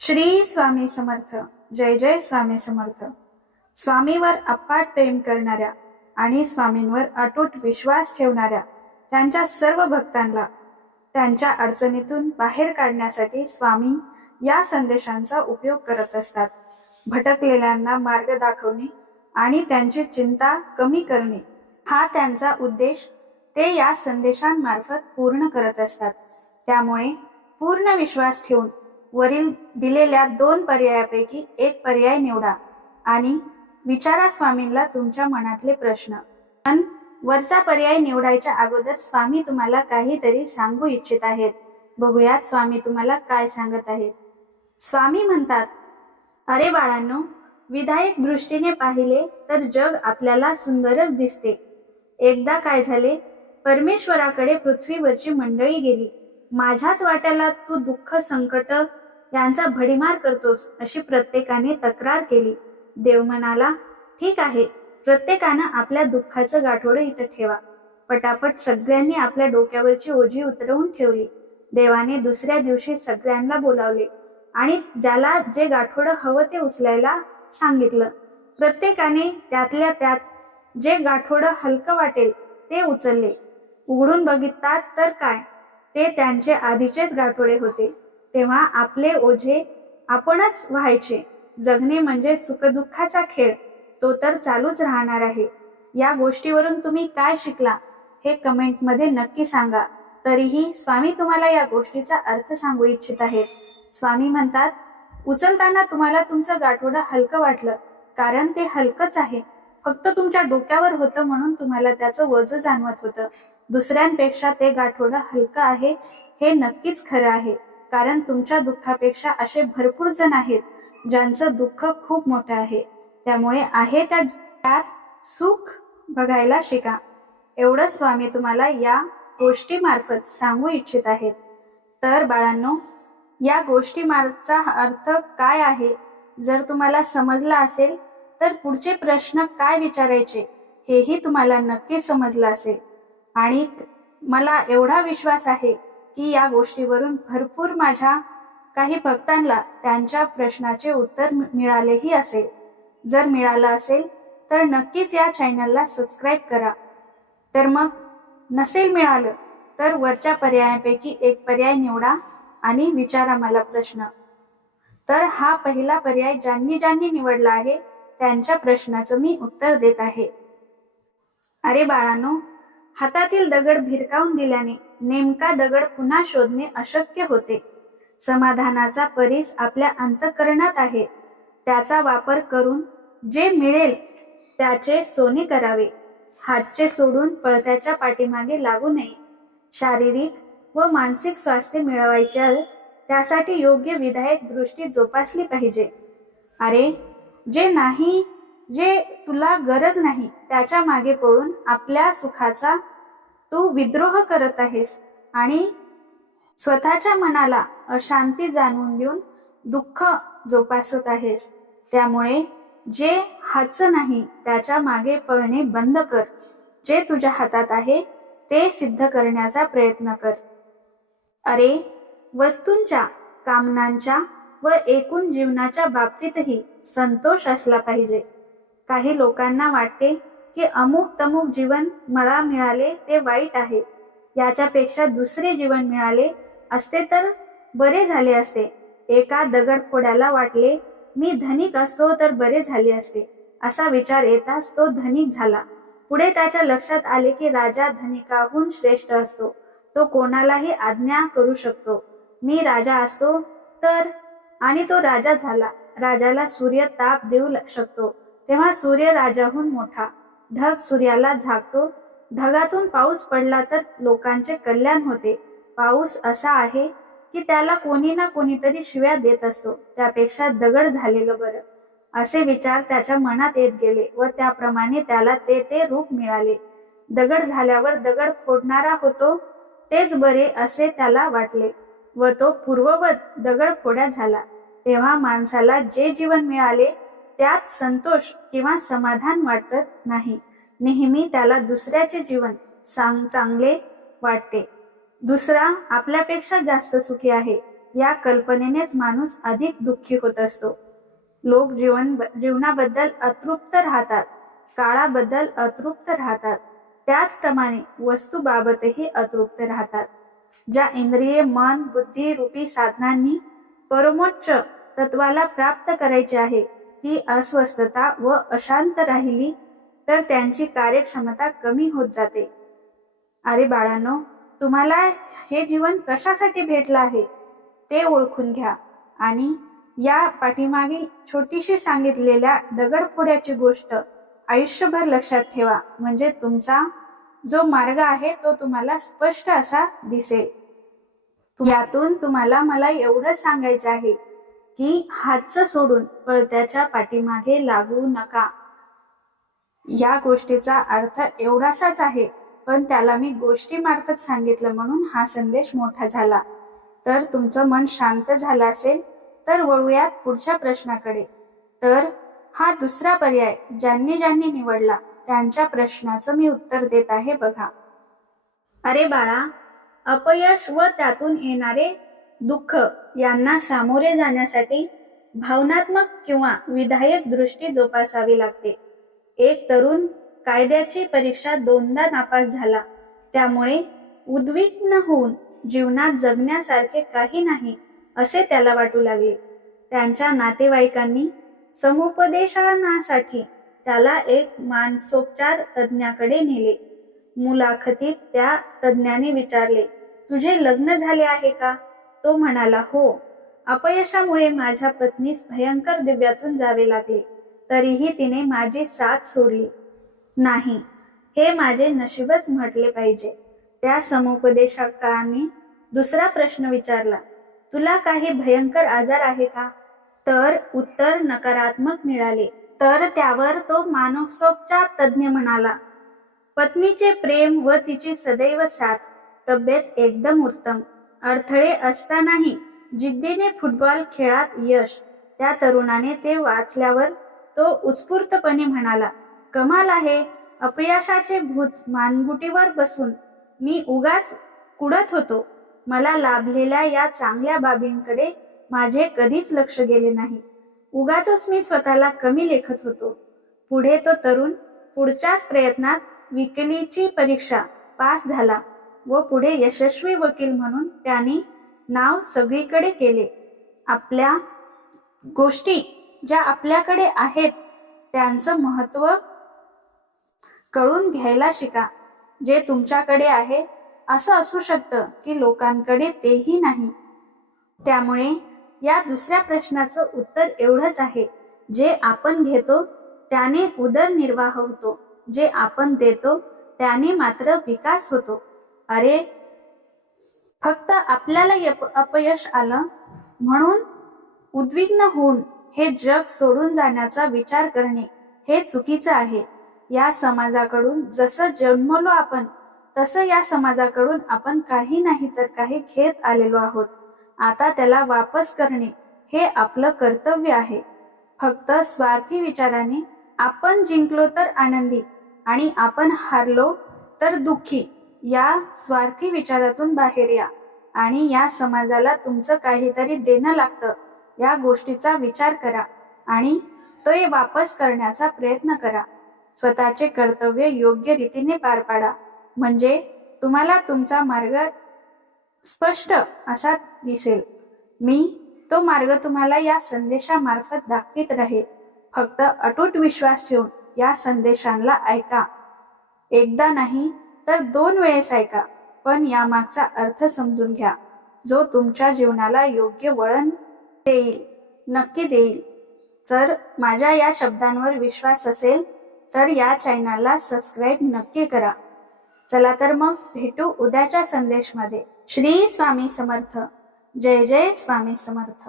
श्री स्वामी समर्थ. जय जय स्वामी समर्थ. स्वामीवर अपाट प्रेम करणाऱ्या आणि स्वामींवर अटूट विश्वास ठेवणाऱ्या त्यांच्या सर्व भक्तांना त्यांच्या अडचणीतून बाहेर काढण्यासाठी स्वामी या संदेशांचा उपयोग करत असतात. भटकलेल्यांना मार्ग दाखवणे आणि त्यांची चिंता कमी करणे हा त्यांचा उद्देश ते या संदेशांमार्फत पूर्ण करत असतात. त्यामुळे पूर्ण विश्वास ठेवून वरील दिलेल्या दोन पर्यायापैकी एक पर्याय निवडा आणि विचारा स्वामींना तुमच्या मनातले प्रश्न. पण वरचा पर्याय निवडायच्या अगोदर स्वामी तुम्हाला काहीतरी सांगू इच्छित आहेत. बघूयात स्वामी तुम्हाला काय सांगत आहेत. स्वामी म्हणतात अरे बाळांनो विधायक दृष्टीने पाहिले तर जग आपल्याला सुंदरच दिसते. एकदा काय झाले परमेश्वराकडे पृथ्वीवरची मंडळी गेली. माझ्याच वाट्याला तू दुःख संकट यांचा भडीमार करतोस अशी प्रत्येकाने तक्रार केली. देव म्हणाला ठीक आहे प्रत्येकानं आपल्या दुःखाचं गाठोडं इथं ठेवा. पटापट सगळ्यांनी आपल्या डोक्यावरची ओझी उतरवून ठेवली. देवाने दुसऱ्या दिवशी सगळ्यांना बोलावले आणि ज्याला जे गाठोडं हवं ते उचलायला सांगितलं. प्रत्येकाने त्यातल्या त्यात जे गाठोडं हलकं वाटेल ते उचलले. उघडून बघिततात तर काय? ते त्यांचे आधीचेच गाठोडे होते. तेव्हा आपले ओझे आपणच व्हायचे. जगणे म्हणजे सुखदुःखाचा खेळ. तो तर चालूच राहणार आहे. या गोष्टीवरून तुम्ही काय शिकला हे कमेंटमध्ये नक्की सांगा. तरीही स्वामी तुम्हाला या गोष्टीचा अर्थ सांगू इच्छित आहेत. स्वामी म्हणतात उचलताना तुम्हाला तुमचं गाठोडं हलकं वाटलं कारण ते हलकंच आहे. फक्त तुमच्या डोक्यावर होतं म्हणून तुम्हाला त्याचं वज जाणवत होतं. दुसऱ्यांपेक्षा ते गाठोडं हलकं आहे हे नक्कीच खरं आहे. कारण तुमच्या दुःखापेक्षा असे भरपूर जण आहेत ज्यांचं दुःख खूप मोठं आहे. त्यामुळे आहे त्या सुख बघायला शिका. एवढं स्वामी तुम्हाला या गोष्टीमार्फत सांगू इच्छित आहेत. तर बाळांनो या गोष्टीमागचा अर्थ काय आहे? जर तुम्हाला समजला असेल तर पुढचे प्रश्न काय विचारायचे हेही तुम्हाला नक्की समजलं असेल. आणि मला एवढा विश्वास आहे की या गोष्टीवरून भरपूर माझ्या काही भक्तांना त्यांच्या प्रश्नाचे उत्तर मिळालेही असेल. जर मिळालं असेल तर नक्कीच या चॅनलला सबस्क्राईब करा. तर मग नसेल मिळालं तर वरच्या पर्यायापैकी एक पर्याय निवडा आणि विचारा मला प्रश्न. तर हा पहिला पर्याय ज्यांनी ज्यांनी निवडला आहे त्यांच्या प्रश्नाचं मी उत्तर देत आहे. अरे बाळांनो हातातील दगड भिरकावून दिल्याने नेमका दगड पुन्हा शोधणे अशक्य होते. समाधानाचा परीस आपल्या अंतकरणात आहे. त्याचा वापर करून जे मिळेल त्याचे सोने करावे. हातचे सोडून पळत्याच्या पाठीमागे लागू नये. शारीरिक व मानसिक स्वास्थ्य मिळवायचे त्यासाठी योग्य विधायक दृष्टी जोपासली पाहिजे. अरे जे नाही जे तुला गरज नाही त्याच्यामागे पळून आपल्या सुखाचा तू विद्रोह करत आहेस आणि स्वतःच्या मनाला अशांती जाणून देऊन दुःख जोपासत आहेस. त्यामुळे जे हातचं नाही त्याच्यामागे पळणे बंद कर. जे तुझ्या हातात आहे ते सिद्ध करण्याचा प्रयत्न कर. अरे वस्तूंच्या कामनांच्या व एकूण जीवनाच्या बाबतीतही संतोष असला पाहिजे. काही लोकांना वाटते की अमुक तमुक जीवन मला मिळाले ते वाईट आहे. याच्यापेक्षा दुसरे जीवन मिळाले असते तर बरे झाले असते. एका दगडफोड्याला वाटले मी धनिक असतो तर बरे झाले असते. असा विचार येताच तो धनिक झाला. पुढे त्याच्या लक्षात आले की राजा धनिकाहून श्रेष्ठ असतो. तो कोणालाही आज्ञा करू शकतो. मी राजा असतो तर आणि तो राजा झाला. राजाला सूर्य ताप देऊ शकतो. तेव्हा सूर्य राजाहून मोठा ढग सूर्याला झाकतो. ढगातून पाऊस पडला तर लोकांचे कल्याण होते. पाऊस असा आहे की त्याला कोणी ना कोणीतरी शिव्या देत असतो. त्यापेक्षा दगड झालेलं बरं. असे विचार त्याच्या मनात येत गेले व त्याप्रमाणे त्याला ते ते रूप मिळाले. दगड झाल्यावर दगड फोडणारा होतो तेच बरे असे त्याला वाटले व तो पूर्ववत दगड फोड्या झाला. तेव्हा माणसाला जे जीवन मिळाले त्यात संतोष किंवा समाधान वाटत नाही. नेहमी त्याला दुसऱ्याचे जीवन सांग चांगले वाटते. दुसरा आपल्यापेक्षा जास्त सुखी आहे. या कल्पनेनेच माणूस अधिक दुःखी होत असतो. लोक जीवन जीवनाबद्दल अतृप्त राहतात. काळाबद्दल अतृप्त राहतात. त्याचप्रमाणे वस्तूबाबतही अतृप्त राहतात. ज्या इंद्रिये मन बुद्धी रूपी साधनांनी परमोच्च तत्वाला प्राप्त करायचे आहे ती अस्वस्थता व अशांत राहिली तर त्यांची कार्यक्षमता कमी होत जाते. अरे बाळांनो तुम्हाला हे जीवन कशासाठी भेटलं आहे? ते ओळखून घ्या. आणि या पाठीमागे छोटीशी सांगितलेल्या दगडफोड्याची गोष्ट आयुष्यभर लक्षात ठेवा. म्हणजे तुमचा जो मार्ग आहे तो तुम्हाला स्पष्ट असा दिसेल. यातून तुम्हाला मला एवढं सांगायचं आहे. की हातचं सोडून पळत्याच्या पाठीमागे लागू नका. या गोष्टीचा अर्थ एवढासाच आहे पण त्याला मी गोष्टीमार्फत सांगितलं म्हणून हा संदेश मोठा झाला. तर तुमचं मन शांत झालं असेल तर वळूयात पुढच्या प्रश्नाकडे. तर हा दुसरा पर्याय ज्यांनी ज्यांनी निवडला त्यांच्या प्रश्नाचं मी उत्तर देत आहे बघा. अरे बाळा अपयश व त्यातून येणारे दुःख यांना सामोरे जाण्यासाठी भावनात्मक किंवा विधायक दृष्टी जोपासावी लागते. एक तरुण कायद्याची परीक्षा दोनदा नापास झाला. त्यामुळे उद्विग्न होऊन जीवनात जगण्यासारखे काही नाही असे त्याला वाटू लागले. त्यांच्या नातेवाईकांनी समुपदेशनासाठी त्याला एक मानसोपचार तज्ज्ञाकडे नेले. मुलाखतीत त्या तज्ज्ञाने विचारले तुझे लग्न झाले आहे का? तो म्हणाला हो. अपयशामुळे माझ्या पत्नीस भयंकर दिव्यातून जावे लागले. तरीही तिने माझी साथ सोडली. नाही हे माझे नशीबच म्हटले पाहिजे. त्या समुपदेशकाने दुसरा प्रश्न विचारला तुला काही भयंकर आजार आहे का? तर उत्तर नकारात्मक मिळाले. तर त्यावर तो मानसोपचार तज्ज्ञ म्हणाला पत्नीचे प्रेम व तिची सदैव साथ तब्येत एकदम उत्तम. अडथळे असतानाही जिद्दीने फुटबॉल खेळात यश त्या तरुणाने ते वाचल्यावर तो उत्स्फूर्तपणे म्हणाला कमाल आहे. अपयशाचे भूत मानगुटीवर बसून मी उगाच कुडत होतो. मला लाभलेल्या या चांगल्या बाबींकडे माझे कधीच लक्ष गेले नाही. उगाच मी स्वतःला कमी लेखत होतो. पुढे तो तरुण पुढच्याच प्रयत्नात विकलीची परीक्षा पास झाला. व पुढे यशस्वी वकील म्हणून त्यांनी नाव सगळीकडे केले. आपल्या गोष्टी ज्या आपल्याकडे आहेत त्यांचं महत्त्व कळून घ्यायला शिका. जे तुमच्याकडे आहे असं असू शकतं की लोकांकडे तेही नाही. त्यामुळे या दुसऱ्या प्रश्नाचं उत्तर एवढंच आहे. जे आपण घेतो त्याने उदरनिर्वाह होतो. जे आपण देतो त्याने मात्र विकास होतो. अरे फक्त आपल्याला अपयश आलं म्हणून उद्विग्न होऊन हे जग सोडून जाण्याचा विचार करणे हे चुकीचं आहे. या समाजाकडून जसं जन्मलो आपण तसं या समाजाकडून आपण काही नाही तर काही घेत आलेलो आहोत. आता त्याला वापस करणे हे आपलं कर्तव्य आहे. फक्त स्वार्थी विचाराने आपण जिंकलो तर आनंदी आणि आपण हारलो तर दुःखी. या स्वार्थी विचारातून बाहेर या आणि या समाजाला तुमचं काहीतरी देणं लागतं. या गोष्टीचा विचार करा आणि तो वापस करण्याचा प्रयत्न करा. स्वतःचे कर्तव्य योग्य रीतीने पार पाडा. म्हणजे तुम्हाला तुमचा मार्ग स्पष्ट असा दिसेल. मी तो मार्ग तुम्हाला या संदेशामार्फत दाखवित राहील. फक्त अटूट विश्वास ठेवून या संदेशांना ऐका. एकदा नाही तर दोन वेळेस ऐका पण यामागचा अर्थ समजून घ्या. जो तुमच्या जीवनाला योग्य वळण देईल नक्की देईल. जर माझ्या या शब्दांवर विश्वास असेल तर या चॅनलला सबस्क्राईब नक्की करा. चला तर मग भेटू उद्याच्या संदेशमध्ये. श्री स्वामी समर्थ. जय जय स्वामी समर्थ.